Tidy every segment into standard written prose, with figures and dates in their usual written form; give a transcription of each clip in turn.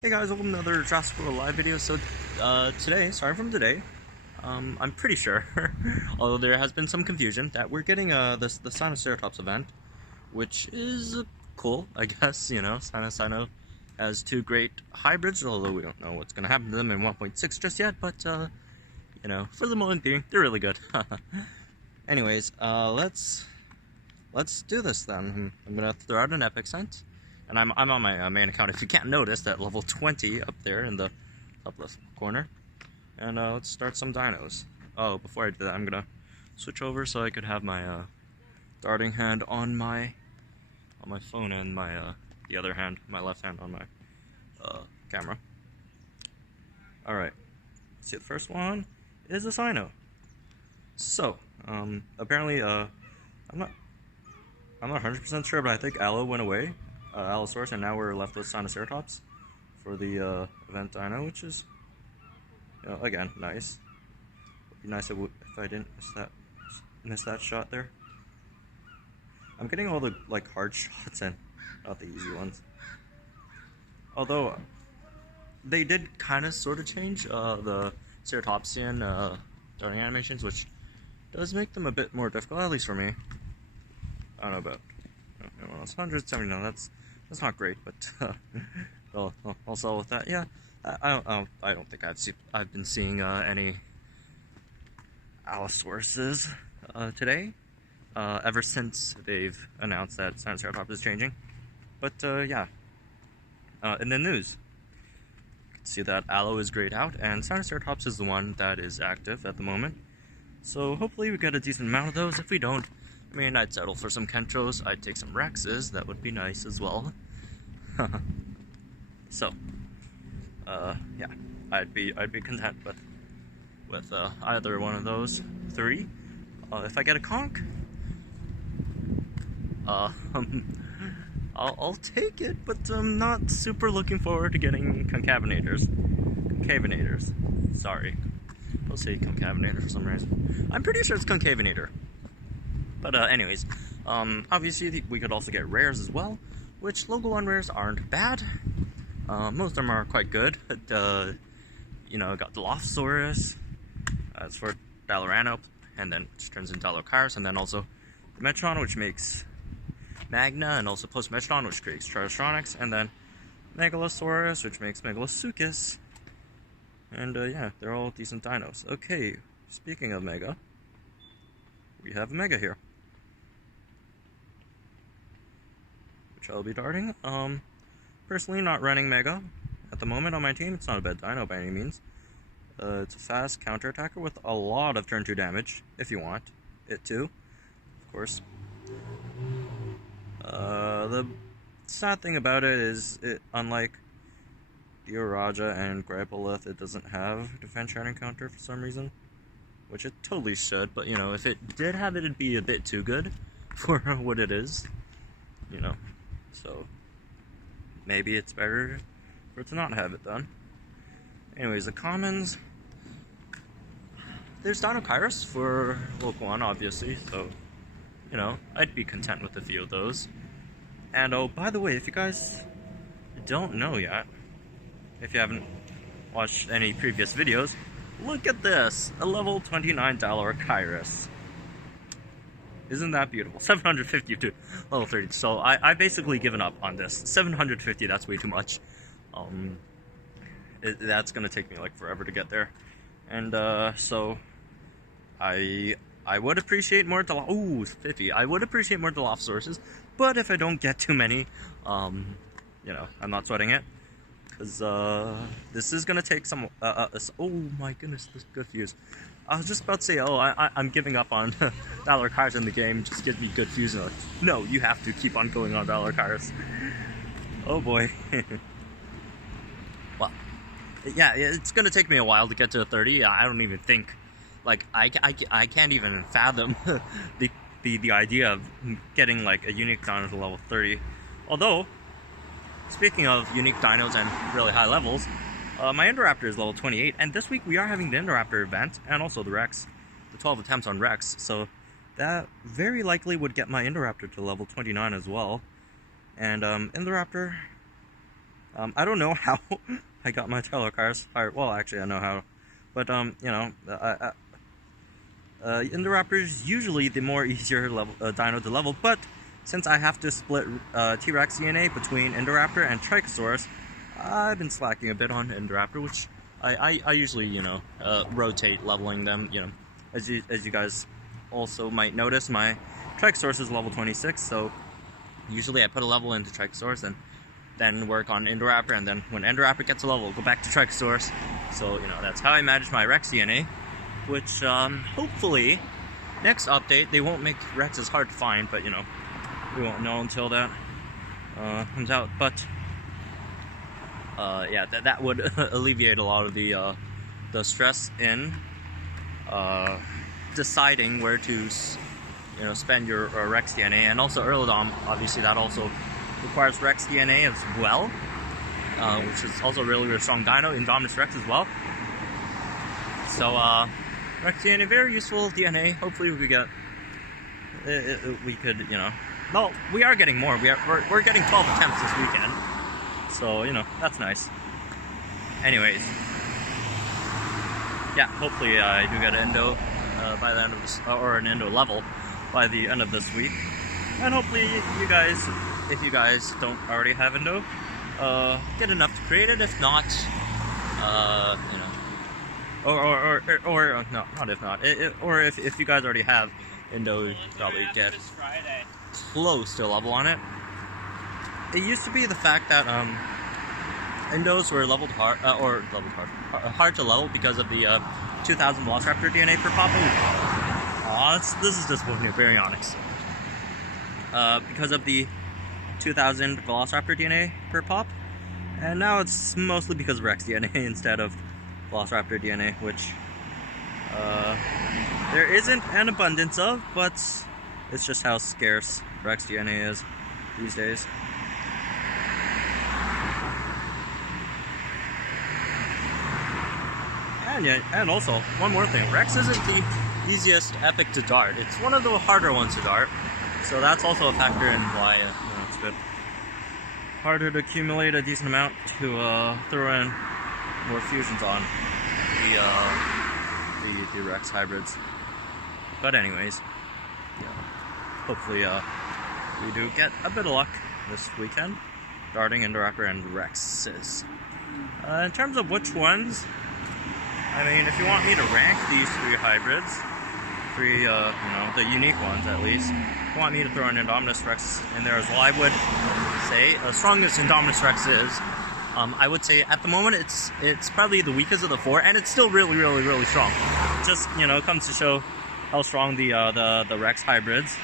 Hey guys, welcome to another Jurassic World Alive video. So, today, starting from today, I'm pretty sure, although there has been some confusion, that we're getting the Sinoceratops event, which is cool, I guess. You know, Sino has two great hybrids, although we don't know what's going to happen to them in 1.6 just yet, but, you know, for the moment being, they're really good. Anyways, let's do this then. I'm going to throw out an Epic Scent. And I'm on my main account, if you can't notice, that level 20 up there in the top left corner. And let's start some dinos. Oh, before I do that, I'm gonna switch over so I could have my darting hand on my phone and my the other hand, my left hand, on my camera. All right. See, the first one is a Sino. So, apparently, I'm not 100% sure, but I think Aloe went away. Allosaurus, and now we're left with Sinoceratops for the event dino, which is, you know, again, nice. Would be nice if I didn't miss that shot there. I'm getting all the like hard shots and not the easy ones. Although they did kind of sort of change the ceratopsian darting animations, which does make them a bit more difficult, at least for me. I don't know about anyone else. 179. That's not great, but I'll sell with that. Yeah, I don't think I've been seeing any Allosauruses today, ever since they've announced that Sinoceratops is changing. But yeah, in the news, you can see that Aloe is grayed out, and Sinoceratops is the one that is active at the moment. So hopefully we get a decent amount of those. If we don't, I mean, I'd settle for some Kentros. I'd take some Rexes. That would be nice as well. So, yeah, I'd be content with either one of those three. If I get a conch, I'll take it, but I'm not super looking forward to getting Concavenators. Sorry, I'll say Concavenator for some reason. I'm pretty sure it's Concavenator. But anyways, obviously we could also get rares as well, which logo 1 rares aren't bad. Most of them are quite good. You know, got Dilophosaurus, as for Baryonyx, and then which turns into Dilophosaurus, and then also Metron, which makes Magna, and also Post-Metron, which creates Triceratops, and then Megalosaurus, which makes Megalosuchus. And yeah, they're all decent dinos. Okay, speaking of Mega, we have a Mega here, which I'll be darting. Personally not running Mega at the moment on my team. It's not a bad dino by any means. It's a fast counterattacker with a lot of turn 2 damage, if you want it to, of course. The sad thing about it is, unlike Dioraja and Grappleth, it doesn't have defense shattering counter for some reason. Which it totally should, but you know, if it did have it, it'd be a bit too good for what it is, you know, so maybe it's better for it to not have it done. Anyways, the commons, there's Dinokairos for local 1, obviously, so, you know, I'd be content with a few of those. And oh, by the way, if you guys don't know yet, if you haven't watched any previous videos, look at this, a level 29 Dilophosaurus. Isn't that beautiful? 750 to level 30. So I basically given up on this. 750, that's way too much. That's gonna take me like forever to get there. And so I would appreciate more 50. I would appreciate more Dilophosaurus, but if I don't get too many, you know, I'm not sweating it. Because this is gonna take some. Oh my goodness, this good fuse. I was just about to say, oh, I'm giving up on Dilophosaurus in the game. Just give me good fuse. Like, no, you have to keep on going on Dilophosaurus. Oh boy. Well, yeah, it's gonna take me a while to get to 30. I don't even think, like, I can't even fathom the idea of getting like a unique dino to level 30. Although, speaking of unique dinos and really high levels, my Indoraptor is level 28, and this week we are having the Indoraptor event, and also the Rex, the 12 attempts on Rex, so that very likely would get my Indoraptor to level 29 as well. And Indoraptor, I don't know how I got my trailer cars fired. Well, actually, I know how. But, you know, Indoraptor is usually the more easier level, dino to level, but since I have to split T-Rex DNA between Indoraptor and Trichosaurus, I've been slacking a bit on Indoraptor, which I usually, you know, rotate leveling them, you know. As you guys also might notice, my Trichosaurus is level 26, so usually I put a level into Trichosaurus and then work on Indoraptor, and then when Indoraptor gets a level, go back to Trichosaurus. So, you know, that's how I manage my Rex DNA, which, hopefully, next update, they won't make Rexes hard to find, but, you know, we won't know until that comes out. But, yeah, that would alleviate a lot of the stress in deciding where to, you know, spend your Rex DNA, and also Earlodom, obviously that also requires Rex DNA as well, which is also a really strong dino, Indominus Rex as well. So, Rex DNA, very useful DNA. Hopefully we get, we could, you know, well, we are getting more. We're getting 12 attempts this weekend, so, you know, that's nice. Anyways, yeah, hopefully I do get an Endo by the end of this, or an Endo level by the end of this week, and hopefully you guys, if you guys don't already have Endo, get enough to create it. If not, you know, or no, not if not, or if you guys already have Endo, you probably get close to a level on it. It used to be the fact that Endos were leveled hard, hard to level because of the 2000 Velociraptor DNA per pop. This is disappointing, Baryonyx. Because of the 2000 Velociraptor DNA per pop, and now it's mostly because of Rex DNA instead of Velociraptor DNA, which there isn't an abundance of, but it's just how scarce Rex DNA is these days. And also, one more thing, Rex isn't the easiest epic to dart. It's one of the harder ones to dart, so that's also a factor in why you know, it's a bit harder to accumulate a decent amount to throw in more fusions on the Rex hybrids. But anyways, yeah, hopefully we do get a bit of luck this weekend, darting Indoraptor and Rexes. In terms of which ones, I mean, if you want me to rank these three hybrids, you know, the unique ones at least, if you want me to throw an Indominus Rex in there as well, I would say, as strong as Indominus Rex is, I would say at the moment it's probably the weakest of the four, and it's still really strong. Just, you know, it comes to show how strong the Rex hybrids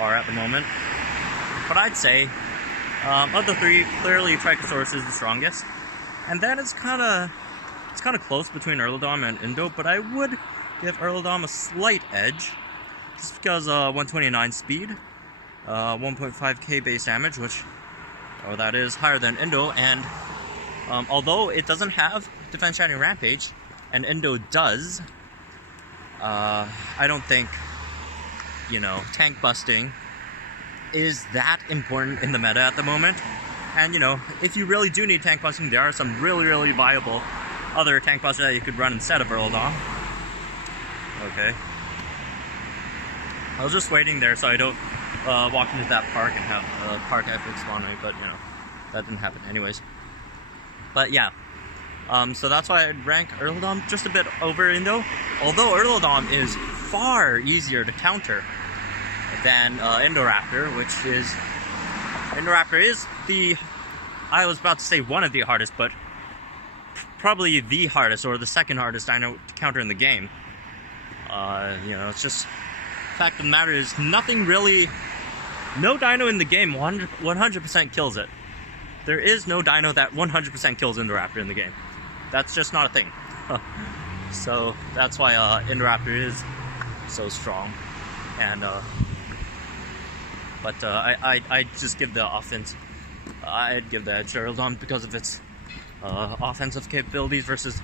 are at the moment. But I'd say, of the three, clearly Trichosaurus is the strongest, and then it's kind of close between Earlodom and Indo, but I would give Earlodom a slight edge, just because 129 speed, 1.5k base damage, which, oh, that is higher than Indo, and although it doesn't have Defense Shining Rampage, and Indo does, I don't think, you know, tank busting is that important in the meta at the moment. And, you know, if you really do need tank busting, there are some really viable other tank busters that you could run instead of Earlodom. Okay. I was just waiting there so I don't walk into that park and have park epic spawn me, but, you know, that didn't happen anyways. But yeah, so that's why I'd rank Earlodom just a bit over Indo, although Earlodom is far easier to counter than Indoraptor, which is, Indoraptor is the, I was about to say one of the hardest, but probably the hardest, or the second hardest dino to counter in the game. You know, it's just, fact of the matter is, nothing really, no dino in the game 100% kills it. There is no dino that 100% kills Indoraptor in the game. That's just not a thing. So that's why Indoraptor is so strong. And but I just give the offense. I'd give the edge to Earlodom because of its offensive capabilities versus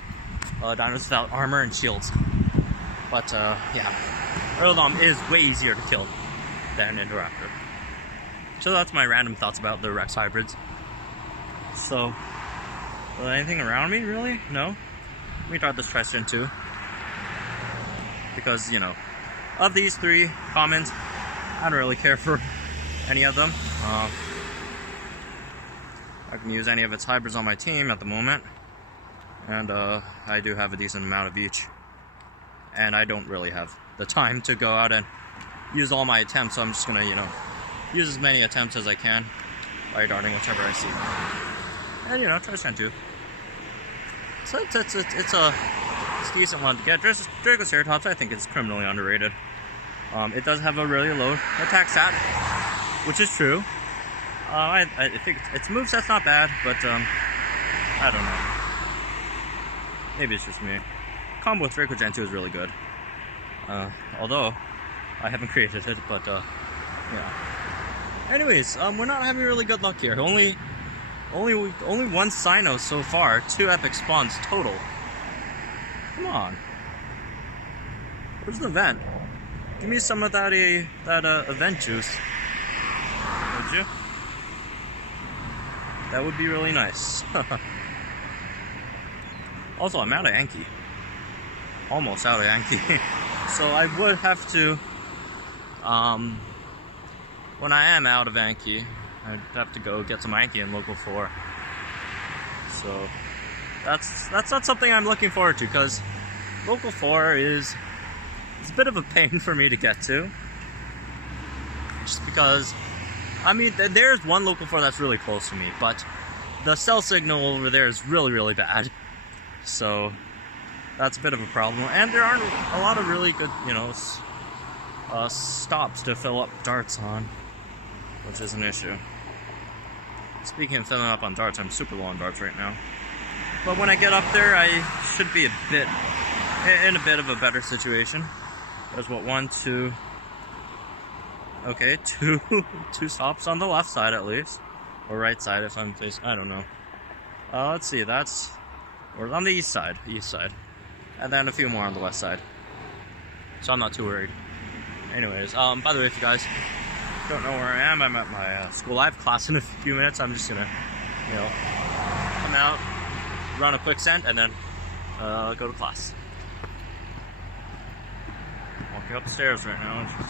dinos without armor and shields. But yeah, Earlodom is way easier to kill than Indoraptor. So that's my random thoughts about the Rex hybrids. So anything around me, really? No? Let me try this Tri-Gen 2. Because, you know, of these 3 commons, I don't really care for any of them. I can use any of its hybrids on my team at the moment. And I do have a decent amount of each. And I don't really have the time to go out and use all my attempts, so I'm just gonna, you know, use as many attempts as I can by darting whichever I see. And, you know, Tri-Gen 2. So it's a decent one to get. Dracoceratops, I think it's criminally underrated. It does have a really low attack stat, which is true. I think its moveset's not bad, but I don't know. Maybe it's just me. Combo with Draco Gen 2 is really good. Although I haven't created it, but yeah. Anyways, we're not having really good luck here. Only one Sino so far. 2 epic spawns total. Come on. Where's the event? Give me some of that event juice. Would you? That would be really nice. Also, I'm out of Yankee. Almost out of Yankee. So I would have to, when I am out of Yankee, I'd have to go get some Yankee in Local 4. So that's not something I'm looking forward to, because Local 4 is a bit of a pain for me to get to. Just because, I mean, there's one Local 4 that's really close to me, but the cell signal over there is really, really bad. So that's a bit of a problem. And there aren't a lot of really good, you know, stops to fill up darts on, which is an issue. Speaking of filling up on darts, I'm super low on darts right now. But when I get up there, I should be in a bit of a better situation. There's what, 1, 2... Okay, two stops on the left side at least. Or right side if I'm facing, I don't know. Let's see, we're on the east side. And then a few more on the west side. So I'm not too worried. Anyways, by the way, if you guys don't know where I am, I'm at my school live class in a few minutes. I'm just gonna, you know, come out, run a quick send, and then go to class. Walking upstairs right now. It's just,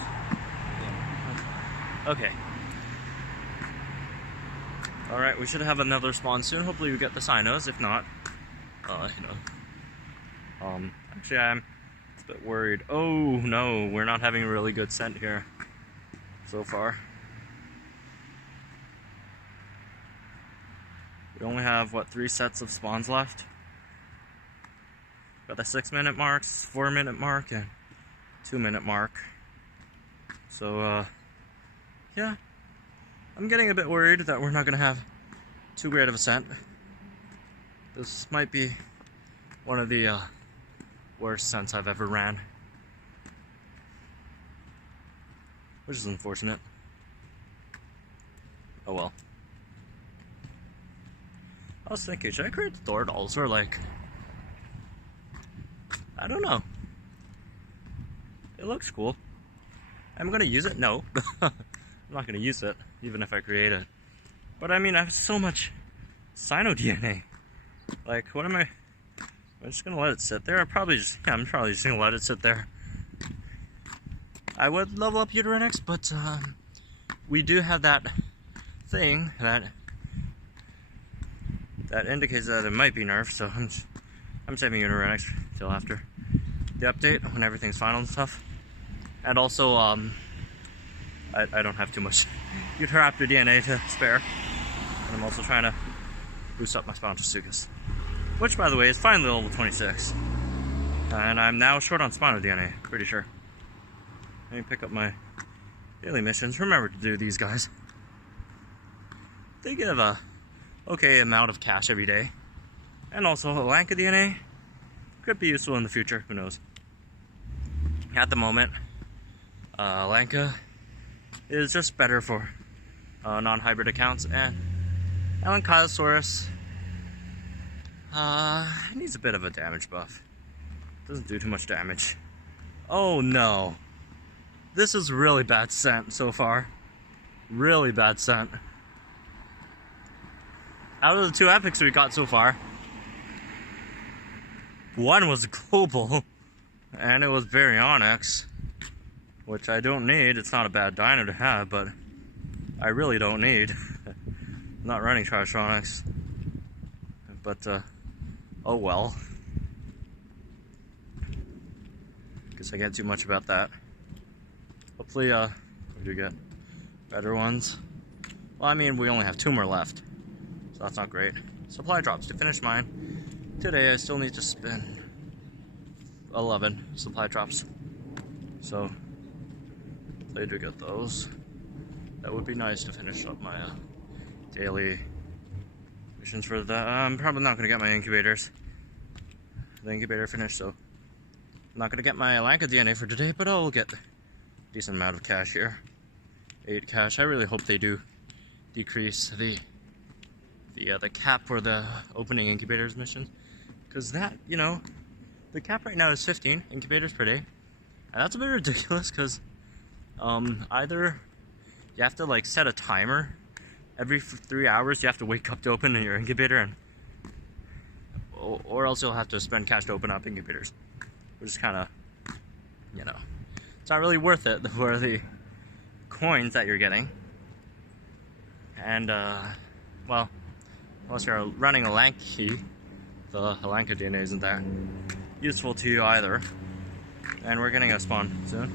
okay. Alright, we should have another spawn soon. Hopefully we get the Sinos. If not, you know. Actually I'm a bit worried. Oh no, we're not having a really good scent here so far. We only have, what, 3 sets of spawns left? Got the 6-minute marks, 4-minute mark, and 2-minute mark. So, yeah. I'm getting a bit worried that we're not going to have too great of a scent. This might be one of the worst scents I've ever ran. Which is unfortunate. Oh well. I was thinking, should I create the Thor dolls or like... I don't know. It looks cool. I'm gonna use it? No. I'm not gonna use it, even if I create it. But I mean, I have so much Sino DNA. Like, what am I... I'm just gonna let it sit there. I'm probably just gonna let it sit there. I would level up Baryonyx, but we do have that thing that indicates that it might be nerfed, so I'm saving Baryonyx till after the update, when everything's final and stuff. And also, I don't have too much Utahraptor DNA to spare. And I'm also trying to boost up my Spinotosuchus, which, by the way, is finally level 26. And I'm now short on Spino DNA, pretty sure. Let me pick up my daily missions. Remember to do these, guys. They give a okay amount of cash every day. And also, Lanka DNA could be useful in the future, who knows. At the moment, Lanka is just better for non-hybrid accounts, and Kentrosaurus needs a bit of a damage buff. Doesn't do too much damage. Oh no. This is really bad scent so far. Really bad scent. Out of the 2 epics we got so far, one was global, and it was Baryonyx, which I don't need. It's not a bad dino to have, but I really don't need. I'm not running Kentrosaurus, but oh well. Guess I can't do much about that. Hopefully, we do get better ones. Well, I mean, we only have 2 more left, so that's not great. Supply drops to finish mine. Today, I still need to spin 11 supply drops. So, if I do get those, that would be nice to finish up my daily missions for that. I'm probably not going to get my incubators. The incubator finished, so I'm not going to get my Elanca DNA for today, but I'll get a decent amount of cash here. 8 cash. I really hope they do decrease the cap for the opening incubators mission, because that, you know, the cap right now is 15 incubators per day, and that's a bit ridiculous, because either you have to like set a timer every 3 hours, you have to wake up to open your incubator, and or else you'll have to spend cash to open up incubators, which is kind of, you know, it's not really worth it for the coins that you're getting. And well, unless you're running Elanca, the Elanca DNA isn't that useful to you either. And we're getting a spawn soon.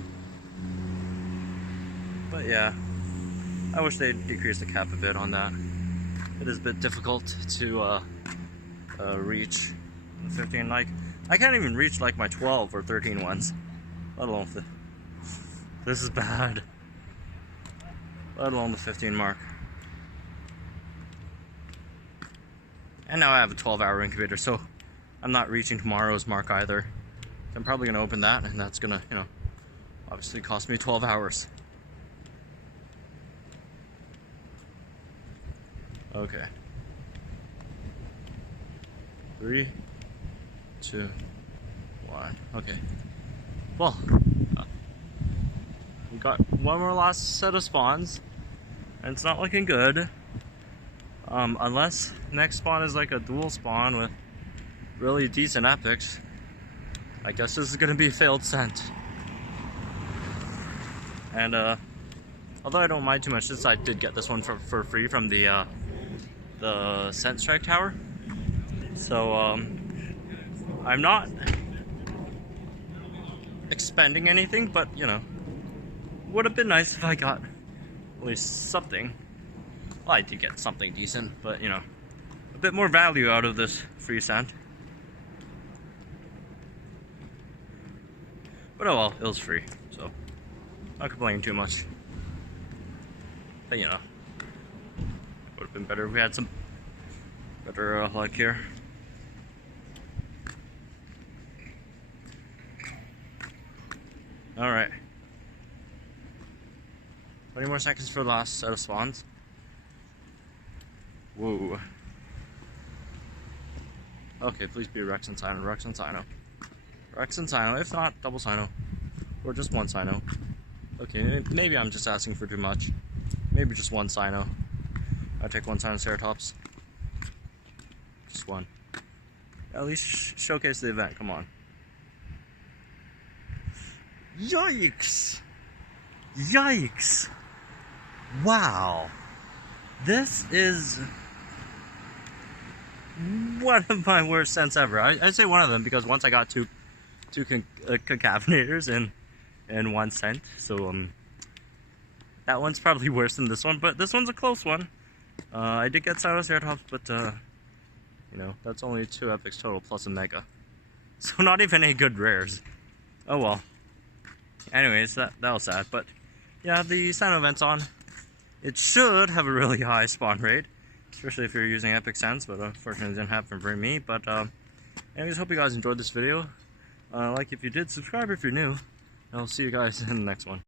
But yeah, I wish they'd decrease the cap a bit on that. It is a bit difficult to reach 15. Like, I can't even reach like my 12 or 13 ones, let alone this is bad. Let alone the 15 mark. And now I have a 12-hour incubator, so I'm not reaching tomorrow's mark either. I'm probably gonna open that, and that's gonna, you know, obviously cost me 12 hours. Okay. 3, 2, 1. Okay. Well, we got one more last set of spawns, and it's not looking good. Unless next spawn is like a dual spawn with really decent epics, I guess this is gonna be a failed scent. And although I don't mind too much, since I did get this one for free from the scent strike tower, so I'm not expending anything, but you know, would have been nice if I got at least something. Well, I did get something decent, but you know, a bit more value out of this free scent. But oh well, it was free, so not complaining too much. But you know, would have been better if we had some better luck here. Alright. 20 more seconds for the last set of spawns. Whoa. Okay, please be Rex and Sino. Rex and Sino. Rex and Sino. If not, double Sino. Or just one Sino. Okay, maybe I'm just asking for too much. Maybe just one Sino. I'll take one Sinoceratops. Just one. At least showcase the event, come on. Yikes! Yikes! Wow! This is one of my worst scents ever. I say one of them because once I got two Concavenators in one scent, so that one's probably worse than this one, but this one's a close one. I did get Sinoceratops, but you know, that's only 2 epics total plus a mega, so not even any good rares. Oh well. Anyways, that was sad, but yeah, the Sino event's on. It should have a really high spawn rate, especially if you're using epic scents, but unfortunately it didn't happen for me. But anyways, hope you guys enjoyed this video. Like if you did, subscribe if you're new, and I'll see you guys in the next one.